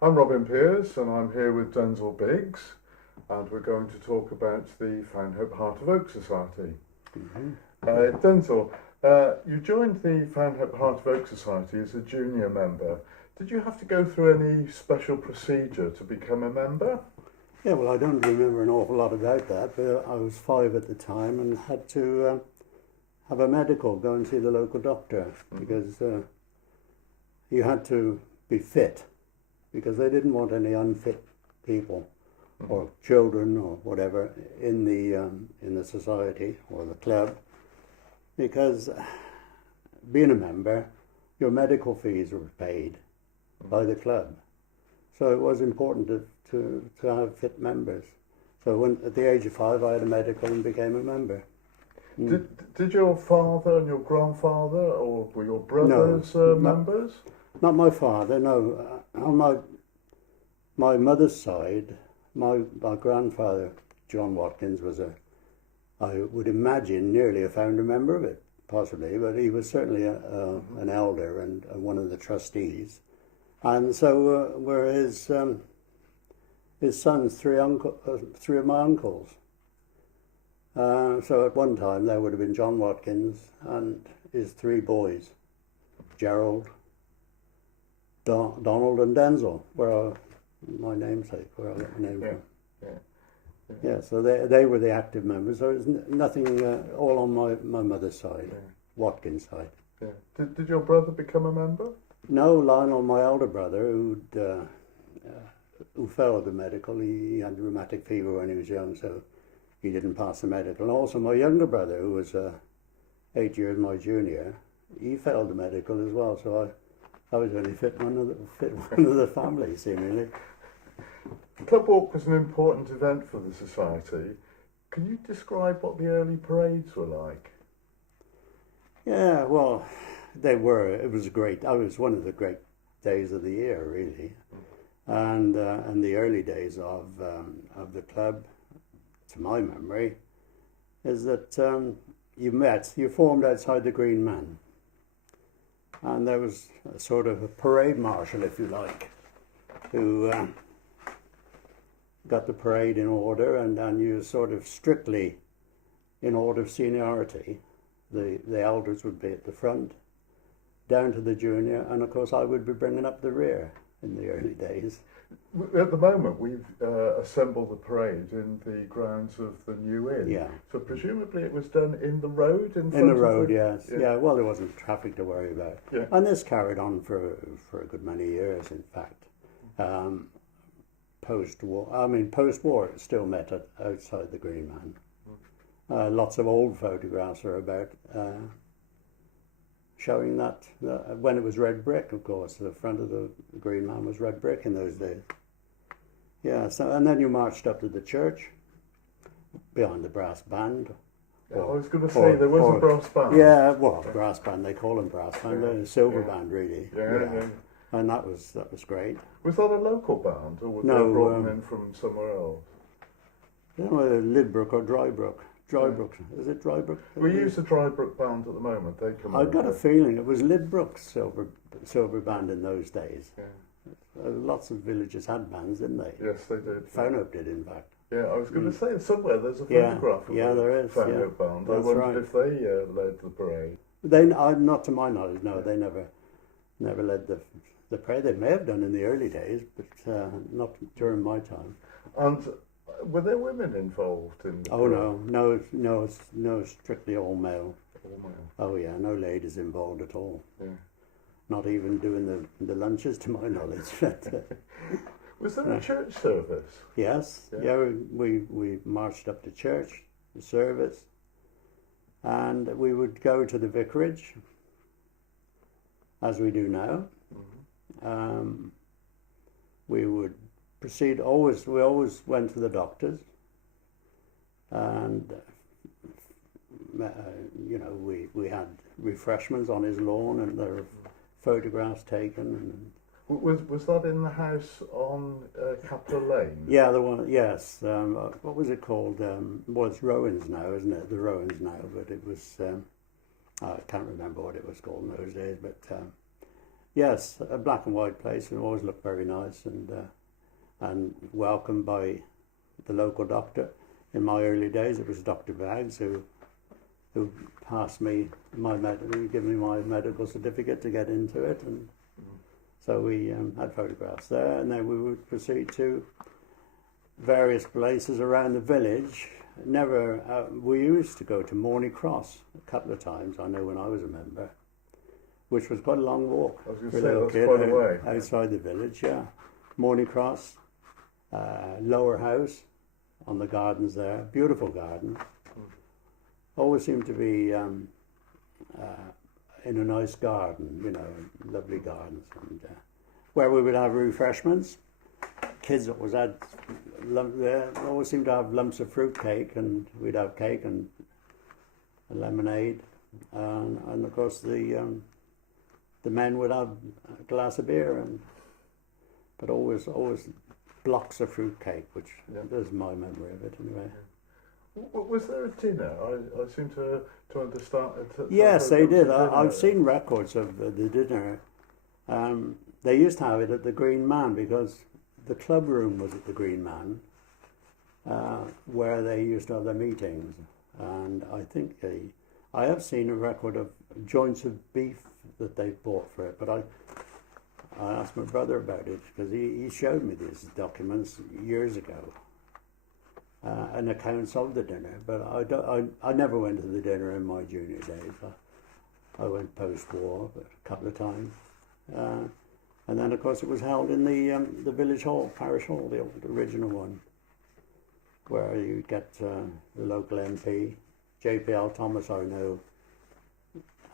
I'm Robin Pearce and I'm here with Denzill Biggs and we're going to talk about the Fownhope Heart of Oak Society. Mm-hmm. Denzill, you joined the Fownhope Heart of Oak Society as a junior member. Did you have to go through any special procedure to become a member? Yeah, well, I don't remember an awful lot about that, but I was 5 at the time and had to have a medical, go and see the local doctor, because you had to be fit, because they didn't want any unfit people or children or whatever in the society or the club, because being a member, your medical fees were paid by the club. So it was important to have fit members. So at the age of 5, I had a medical and became a member. Did your father and your grandfather or were your brothers members? Not my father, no. On my mother's side, my grandfather, John Watkins, was I would imagine, nearly a founder member of it, possibly, but he was certainly an elder and one of the trustees. And so were his sons, three of my uncles. So at one time there would have been John Watkins and his 3 boys, Gerald, Donald and Denzill, where my namesake, where I got my name from. Yeah, so they were the active members. There was nothing, all on my mother's side, Watkins' side. Yeah. Did your brother become a member? No, Lionel, my elder brother, who failed the medical, he had rheumatic fever when he was young, so he didn't pass the medical. And also my younger brother, who was 8 years my junior, he failed the medical as well, so I was only fit one of the family, seemingly. Club Walk was an important event for the society. Can you describe what the early parades were like? Yeah, well, they were. It was great. It was one of the great days of the year, really, and the early days of the club, to my memory, is that you formed outside the Green Man, and there was a sort of a parade marshal, if you like, who got the parade in order, and you sort of strictly, in order of seniority, the elders would be at the front, down to the junior, and of course I would be bringing up the rear in the early days. At the moment we've assembled the parade in the grounds of the New Inn. Yeah. So presumably it was done in the road in front In the of road, the... yes. Yeah, well, there wasn't traffic to worry about. Yeah. And this carried on for a good many years, in fact. Post-war, it still met outside the Green Man. Lots of old photographs are about showing that when it was red brick, of course, the front of the Green Man was red brick in those days. Yeah, so and then you marched up to the church behind the brass band. I was going to say there was a brass band. Yeah, well, brass band, they call them brass band, they're a silver band really. Yeah. And that was great. Was that a local band or was they brought them in from somewhere else? I don't know whether Lidbrook or Drybrook. Drybrook, is it Drybrook? We use the Drybrook band at the moment. They come. I've got a feeling it was Lidbrook's silver band in those days. Yeah. Lots of villages had bands, didn't they? Yes, they did. Fownhope did, in fact. Yeah, I was going to say somewhere there's a photograph of there is. Fownhope band. That's I wondered right. if they led the parade. Not to my knowledge, no. They never led the parade. They may have done in the early days, but not during my time. And were there women involved in the parade? No, strictly all male. All male. Oh yeah, no ladies involved at all. Yeah. Not even doing the lunches, to my knowledge. Was there a church service? Yes. Yeah, we marched up to church, the service, and we would go to the vicarage, as we do now. We would proceed. We always went to the doctors, and we had refreshments on his lawn, and there were photographs taken. And was that in the house on Capitol Lane? Yeah, the one. Yes. What was it called? Well, it's Rowan's now, isn't it? The Rowan's now, but it was. I can't remember what it was called in those days, but Yes, a black and white place, and always looked very nice and welcomed by the local doctor. In my early days, it was Dr. Baggs who passed me gave me my medical certificate to get into it, and so we had photographs there, and then we would proceed to various places around the village. We used to go to Morney Cross a couple of times, I know, when I was a member, which was quite a long walk I was going for to a say, little that's kid quite a way. outside the village, yeah. Morney Cross, Lower House, on the gardens there, beautiful garden. Always seemed to be in a nice garden, you know, lovely gardens, and where we would have refreshments. Kids always had, always seemed to have lumps of fruit cake, and we'd have cake and a lemonade, and of course the men would have a glass of beer, but always blocks of fruit cake, which is my memory of it anyway. Was there a dinner? I seem to understand. Yes, they did. I've seen records of the dinner. They used to have it at the Green Man, because the club room was at the Green Man, where they used to have their meetings. And I think I have seen a record of joints of beef that they bought for it, but I asked my brother about it, because he showed me these documents years ago, and accounts of the dinner. But I never went to the dinner in my junior days. I went post-war, but a couple of times, and then of course it was held in the village hall, parish hall, the old original one, where you get the local MP, J.P.L. Thomas. I know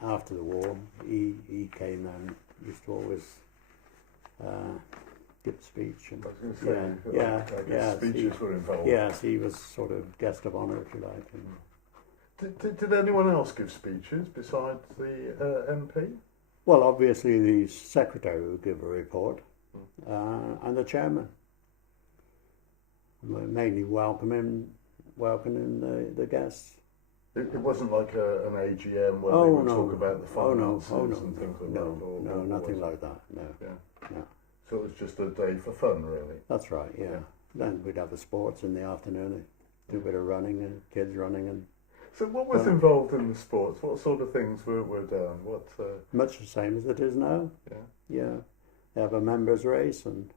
after the war he came and used to always give a speech. And, I was going to say, I guess speeches were involved. Yes, he was sort of guest of honour, if you like. And, Did anyone else give speeches besides the MP? well, obviously the secretary would give a report, and the chairman, mainly welcoming the guests. It wasn't like an AGM where they would talk about the finances and things like that? No, nothing like that, no. Yeah. No. So it was just a day for fun, really? That's right, yeah. Then we'd have the sports in the afternoon, do a bit of running, and kids running. And so what was involved in the sports? What sort of things were done? much the same as it is now. Yeah. Yeah. They have a members race, and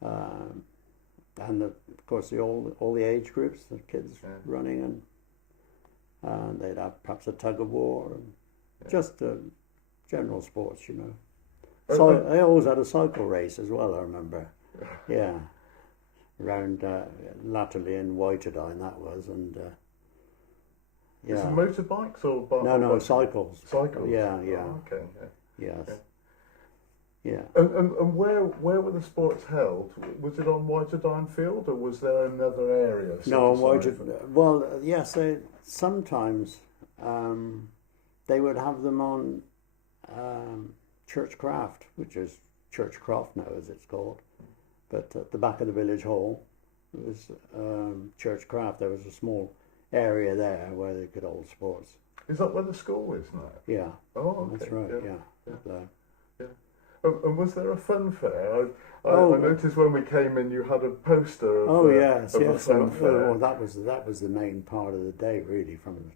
of course all the age groups, the kids running, and they'd have perhaps a tug of war, and just general sports, you know. So they always had a cycle race as well, I remember. Yeah, around latterly in Whitedine that was, and Is it motorbikes or bikes? No, cycles. Cycles. Yeah. Oh, okay. Yeah. Yes. Yeah. And where were the sports held? Was it on Whitedine Field, or was there another area? No, well, yes. Sometimes they would have them on Churchcraft, which is Churchcroft now, as it's called. But at the back of the village hall, it was Churchcraft. There was a small area there where they could hold sports. Is that where the school is now? Yeah. Oh, okay. That's right. Yeah. And was there a fun fair? I noticed when we came in, you had a poster of yes. a fun fair. Well, that was the main part of the day, really, from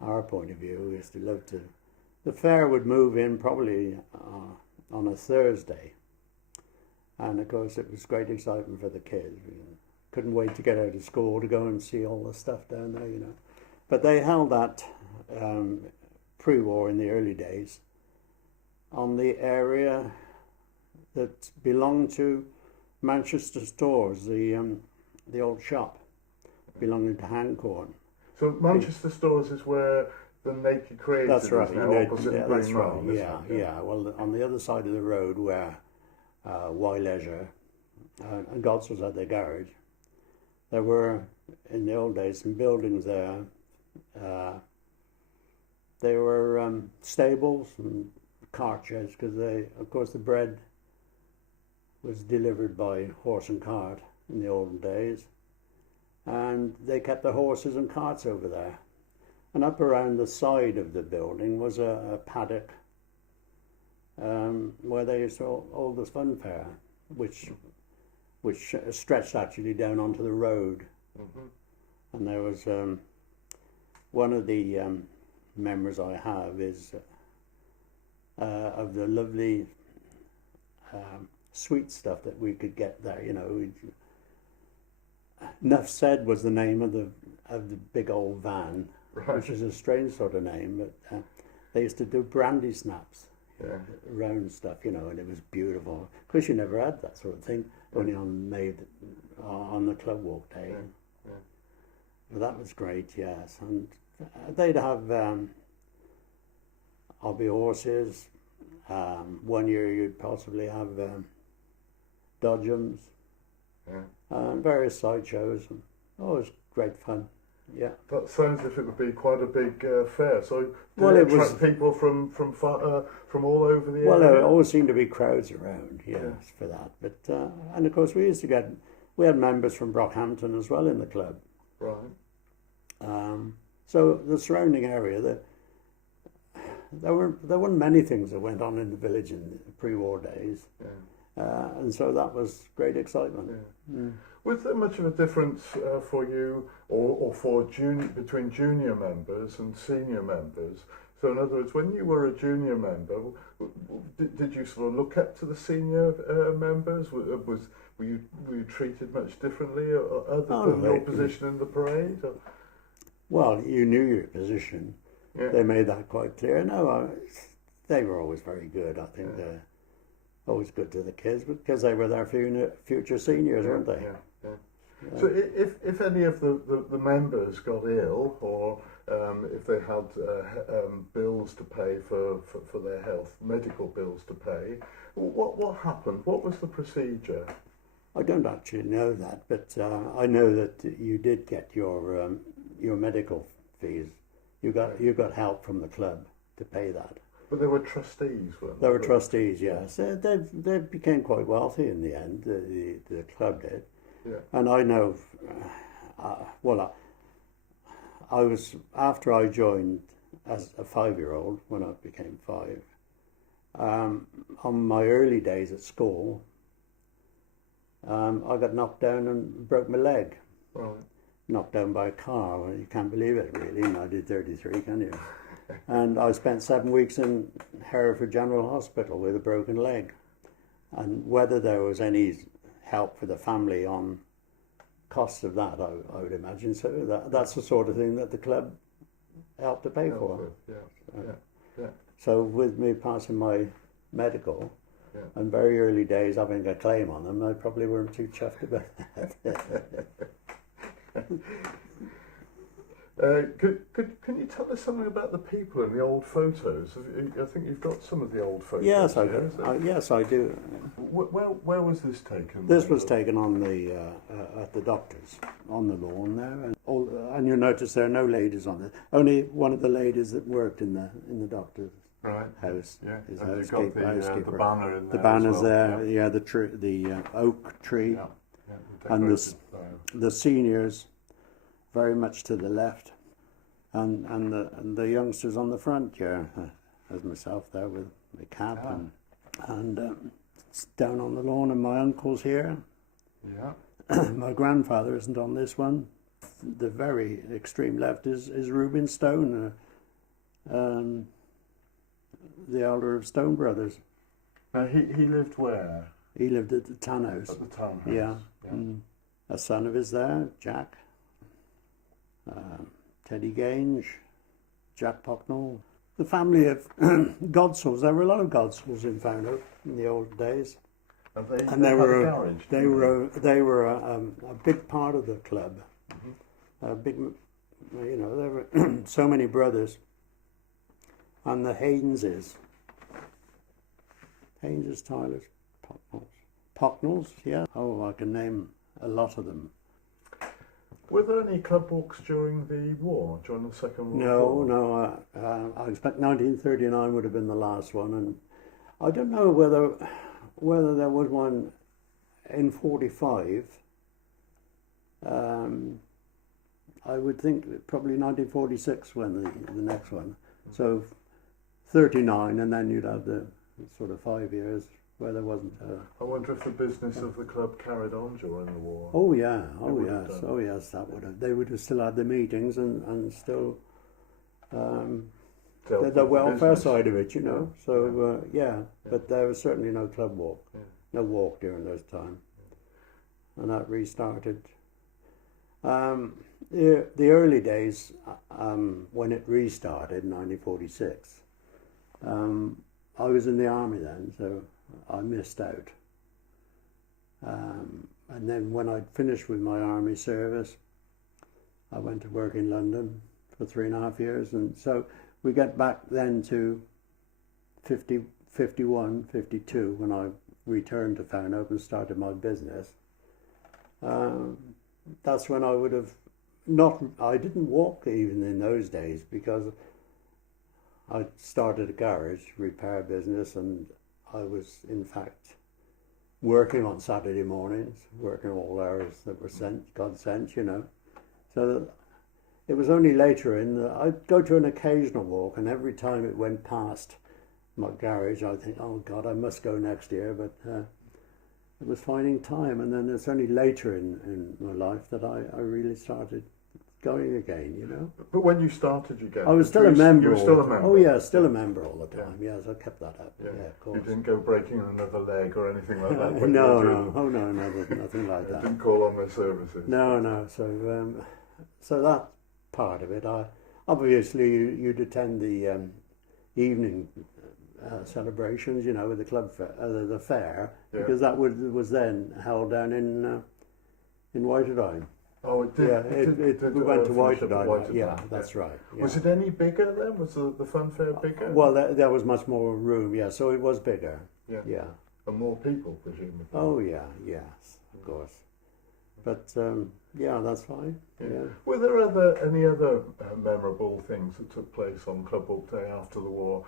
our point of view. We used to love to. The fair would move in probably on a Thursday, and of course it was great excitement for the kids. We couldn't wait to get out of school to go and see all the stuff down there, you know. But they held that pre-war in the early days on the area that belonged to Manchester Stores, the old shop belonging to Hancorn. So Manchester Stores is where the Naked Creative that's right. is now, opposite Green that's right. Run, isn't it? Yeah. Well, on the other side of the road where Y Leisure and Godsall's had their garage, there were in the old days some buildings there. They were stables and cart sheds, because of course the bread was delivered by horse and cart in the olden days, and they kept the horses and carts over there. And up around the side of the building was a paddock where they used to hold this fun fair, which stretched actually down onto the road. Mm-hmm. And there was one of the memories I have is of the lovely sweet stuff that we could get there. You know, Nuff Said was the name of the big old van, Right. which is a strange sort of name, but they used to do brandy snaps, Yeah. round stuff, you know, and it was beautiful. Of course, you never had that sort of thing, only on the club walk day. Yeah. Yeah. But that was great, yes. And they'd have hobby horses. One year you'd possibly have dodgems, Yeah. and various sideshows. Oh, it was great fun. Yeah. That sounds as if it would be quite a big fair. So, did Well, it it was- attract people from all over the Well, area? there always seemed to be crowds around, yes, Yeah. for that. But and of course we had members from Brockhampton as well in the club. Right. So the surrounding area, there weren't many things that went on in the village in the pre-war days, Yeah. and so that was great excitement. Yeah. Mm. Was there much of a difference for you, or between junior members and senior members? So, in other words, when you were a junior member, did you sort of look up to the senior members? Were you treated much differently, or other than your position in the parade? Or? Well, you knew your position. Yeah. They made that quite clear. No, they were always very good. I think they're always good to the kids because they were their future seniors, weren't they? Yeah. So if any of the members got ill, or if they had bills to pay for their health, medical bills to pay, what happened? What was the procedure? I don't actually know that, but I know that you did get your medical fees. You got help from the club to pay that. But there were trustees, weren't There were trustees, yes. They became quite wealthy in the end. The club did. Yeah. And I know, I was, after I joined as a 5-year-old, when I became 5, on my early days at school, I got knocked down and broke my leg. Right. Knocked down by a car. Well, you can't believe it, really. And I did 33, can you? And I spent 7 weeks in Hereford General Hospital with a broken leg. And whether there was any help for the family on costs of that, I would imagine so. That's the sort of thing that the club helped to pay for. Yeah. So with me passing my medical and very early days having a claim on them, I probably weren't too chuffed about that. Can you tell us something about the people in the old photos? I think you've got some of the old photos. Yes, I here, do. Yes, I do. Where was this taken? This was taken on at the doctor's on the lawn there, and you'll notice there are no ladies on it. Only one of the ladies that worked in the doctor's house. Yeah, His and you've housekeeper. got the banner in there. The banner's as well. there. Yeah, the oak tree, Yeah. and the seniors very much to the left, and the youngsters on the front here. There's myself there with my cap and down on the lawn, and my uncle's here. Yeah. My grandfather isn't on this one. The very extreme left is Reuben Stone, the elder of Stone Brothers. Now he lived where? He lived at the Tan House. At the townhouse. Yeah. A son of his there, Jack. Teddy Gange, Jack Pocknell. The family of Godshalls. There were a lot of Godshalls in Fownhope in the old days. And they were a garage. They were a big part of the club. A big, there were so many brothers. And the Hayneses, Tylers, Pocknells, yeah. Oh, I can name a lot of them. Were there any club walks during the war, during the Second World War? No. I expect 1939 would have been the last one, and I don't know whether there was one in 45. I would think probably 1946 when the next one. So 39, and then you'd have the sort of 5 years where there wasn't I wonder if the business of the club carried on during the war. Oh yeah, would have yes, done. oh yes, that would have. They would have still had the meetings and still Dealt the with the welfare business. side of it, you know. Yeah. So Yeah. yeah, but there was certainly no club walk, Yeah. no walk during those time, and that restarted. The early days, when it restarted in 1946, I was in the army then, so I missed out. And then when I'd finished with my army service, I went to work in London for 3.5 years, and so we get back then to 51, 52, when I returned to Fownhope and started my business. That's when I would have I didn't walk even in those days, because I started a garage repair business, and I was in fact working on Saturday mornings, working all hours that were God sent, you know. So it was only later I'd go to an occasional walk, and every time it went past my garage, I'd think, oh God, I must go next year, but it was finding time. And then it's only later in my life that I really started going again, you know. But when you started, I was still a member. You were still a member. Oh yeah, still a member all the time. Yes, I kept that up. Yeah, of course. You didn't go breaking another leg or anything like that? when No, you were no, doing- oh no, nothing like that. Didn't call on their services? No. So that part of it, obviously you'd attend the evening celebrations, you know, with the club fair, the fair, Yeah. because that was then held down in Whiterdine. Oh, it did. Yeah, we went to finish up at Whiterdine. Yeah, that's right. Yeah. Was it any bigger then? Was the fun fair bigger? Well, there was much more room. Yeah, so it was bigger. Yeah. Yeah. And more people, presumably. Oh yeah, yes, of course. But yeah, that's fine. Yeah. Were there any other memorable things that took place on Club Walk Day after the war?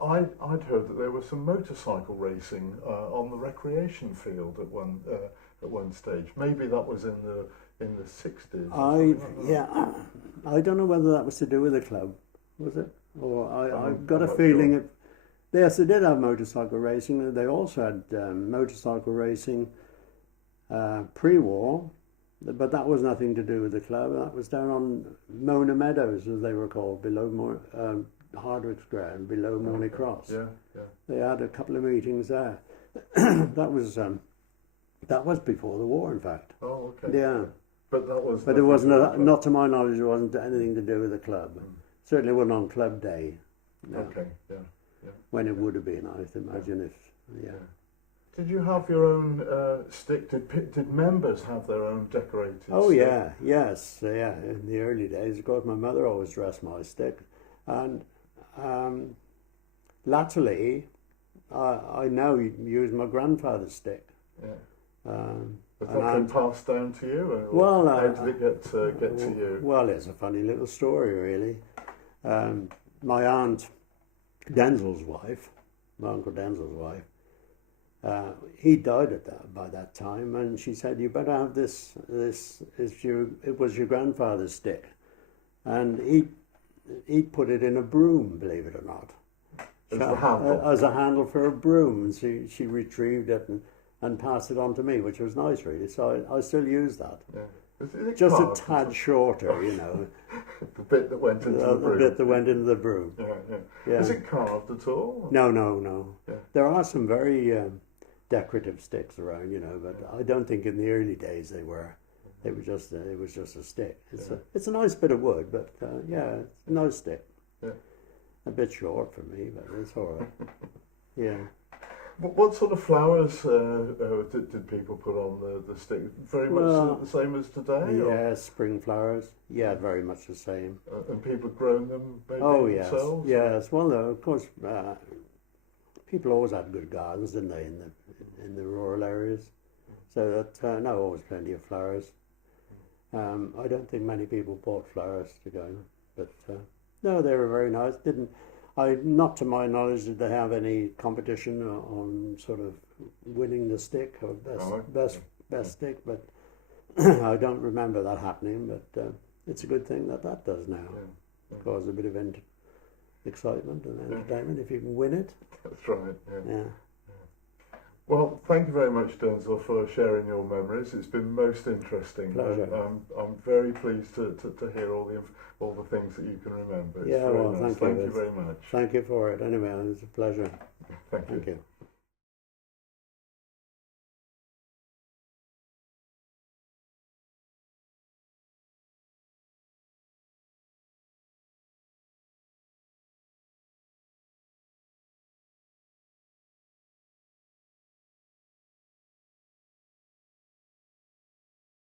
I'd heard that there was some motorcycle racing on the recreation field at one stage. Maybe that was in the 60s. I don't know whether that was to do with the club, was it? Or I've got I'm a not feeling sure. Yes, they did have motorcycle racing. They also had motorcycle racing pre-war, but that was nothing to do with the club. That was down on Mona Meadows, as they were called, below Hardwick's ground, below Morley Cross. Yeah. They had a couple of meetings there. That was before the war, in fact. Oh, okay. Yeah. But that was. But it wasn't, not to my knowledge, it wasn't anything to do with the club. Certainly wasn't on club day. No. Okay. Yeah. When it would have been, I'd imagine if, yeah. Did you have your own stick? Did members have their own decorated Oh stick? yeah, yes, yeah. In the early days, of course, my mother always dressed my stick, and latterly, I now use my grandfather's stick. Yeah. Has and that been passed down to you? Or Well, how did it get to you? Well, it's a funny little story, really. My aunt Denzill's wife, my uncle Denzill's wife, he died by that time, and she said, "You better have this. It was your grandfather's stick," and he put it in a broom, believe it or not, As a handle for a broom. And she retrieved it and passed it on to me, which was nice, really. So I still use that. Yeah. Is it Just a carved? tad shorter, you know, The bit that went into the broom. the bit that went into the broom. Yeah. Yeah. Is it carved at all? No. Yeah. There are some very decorative sticks around, you know, but I don't think in the early days they were. It was just a stick. It's a nice bit of wood, but yeah, it's a nice stick. Yeah. A bit short for me, but it's all right. Yeah. What sort of flowers did people put on the stick? Very much the same as today? Yeah, spring flowers. Yeah, very much the same. And people had grown them maybe Oh yes, themselves? yes. Well, of course, people always had good gardens, didn't they, in the rural areas? So that always plenty of flowers. I don't think many people bought flowers to go, but no, they were very nice. Not to my knowledge, did they have any competition on sort of winning the stick or best stick? But I don't remember that happening. But it's a good thing that does now. Yeah. Cause a bit of excitement and entertainment if you can win it. That's right. Yeah. Yeah. Well, thank you very much, Denzill, for sharing your memories. It's been most interesting. Pleasure. I'm very pleased to hear all the things that you can remember. It's Yeah, very well, nice. thank you. Thank you very much. Thank you for it. Anyway, it was a pleasure. Thank you. Thank you.